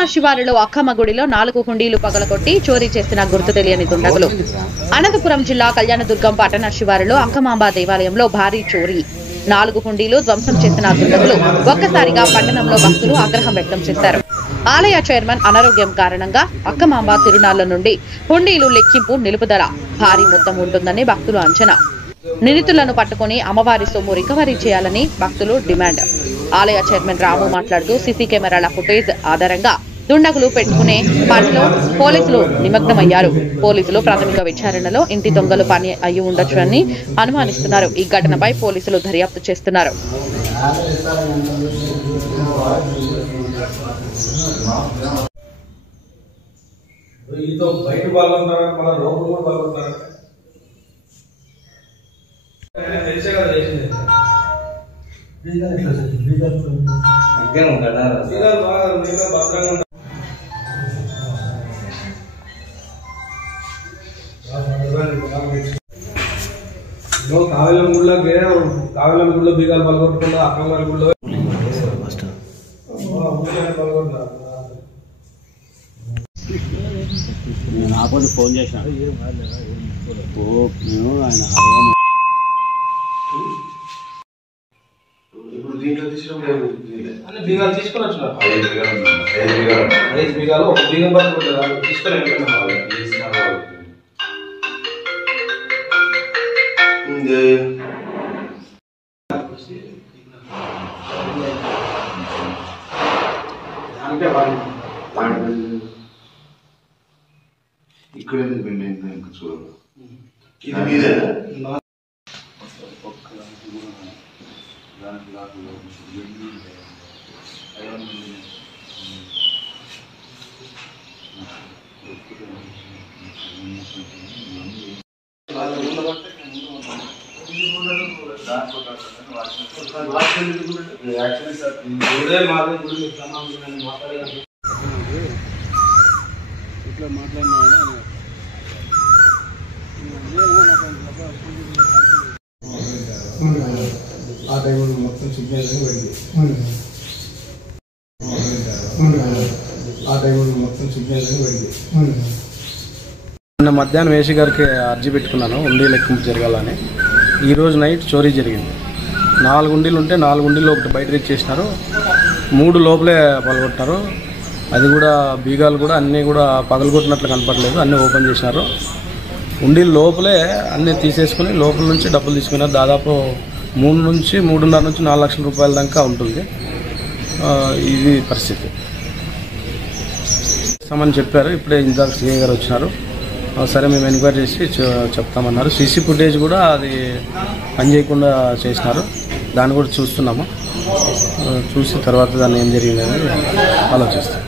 పట్టణ శివారులో అక్కమ్మ గుడిలో 4 హుండీలు పగలగొట్టి చోరీ చేసిన గుర్తు తెలియని దుండగులు. అనంతపురం జిల్లా కళ్యాణదుర్గం పట్టణ శివారులో అక్కమాంబ దేవాలయంలో భారీ చోరీ. 4 హుండీలు ధ్వంసం చేసిన దుండగులు ఒక్కసారిగా పట్టణంలో భక్తులు ఆగ్రహం వ్యక్తం చేశారు. ఆలయ చైర్మన్ అనారోగ్యం కారణంగా అక్కమాంబ తిరునాళ్ల నుండి హుండీలు లెక్కింపు నిలుపుదల భారీ మొత్తం ఉంటుందని భక్తులు అంచనా. నిందితులను పట్టుకుని అమ్మవారి సొమ్ము రికవరీ చేయాలని భక్తులు డిమాండ్. ఆలయ చైర్మన్ రాము మాట్లాడుతూ సీసీ కెమెరాల ఫుటేజ్ ఆధారంగా దుండగులు పెట్టుకునే పనిలో పోలీసులు నిమగ్నమయ్యారు. పోలీసులు ప్రాథమిక విచారణలో ఇంటి దొంగలు పని అయి ఉండొచ్చని అనుమానిస్తున్నారు. ఈ ఘటనపై పోలీసులు దర్యాప్తు చేస్తున్నారు. కావేలం గుడిలో బీగాలు పలగొట్టుకున్నా అక్కగారి గుడిలో నేను ఆపోజి ఫోన్ చేసిన ఇప్పుడు దీంట్లో తీసుకుని బీగాలు తీసుకొని వచ్చిన 5 బీగాలు ఒక బీగం పట్టుకుంటారు తీసుకొని ఇక్కడ ఇంకా చూడాలి ఇది మీదేనా ఇట్లా మాట్లాడినా ఆ టైంలో మొత్తం సిగ్నల్ వెళ్ళింది. నిన్న మధ్యాహ్నం వేసి గారికి అర్జీ పెట్టుకున్నాను ఉండి లెక్కింపు జరగాలని. ఈరోజు నైట్ చోరీ జరిగింది. 4 ఉండిలు ఉంటే 4 ఉండిలు ఒకటి బయట తెచ్చేసినారు, 3 లోపలే పగలగొట్టినారు. అది కూడా బీగాలు కూడా అన్నీ కూడా పగలగొట్టినట్లు కనపడలేదు, అన్నీ ఓపెన్ చేసినారు. ఉండిలు లోపలే అన్నీ తీసేసుకుని లోపల నుంచి డబ్బులు తీసుకున్నారు. దాదాపు 3.5 నుంచి 4 లక్షల రూపాయల దాకా ఉంటుంది. ఇది పరిస్థితి. ఇస్తామని చెప్పారు. ఇప్పుడే ఇందాక సీఏ గారు వచ్చినారు. సరే మేము ఎంక్వైరీ చేసి చెప్తామన్నారు. సీసీ ఫుటేజ్ కూడా అది పనిచేయకుండా చేసినారు, దాన్ని కూడా చూస్తున్నాము. చూసి తర్వాత దాన్ని ఏం జరిగిందని ఆలోచిస్తాం.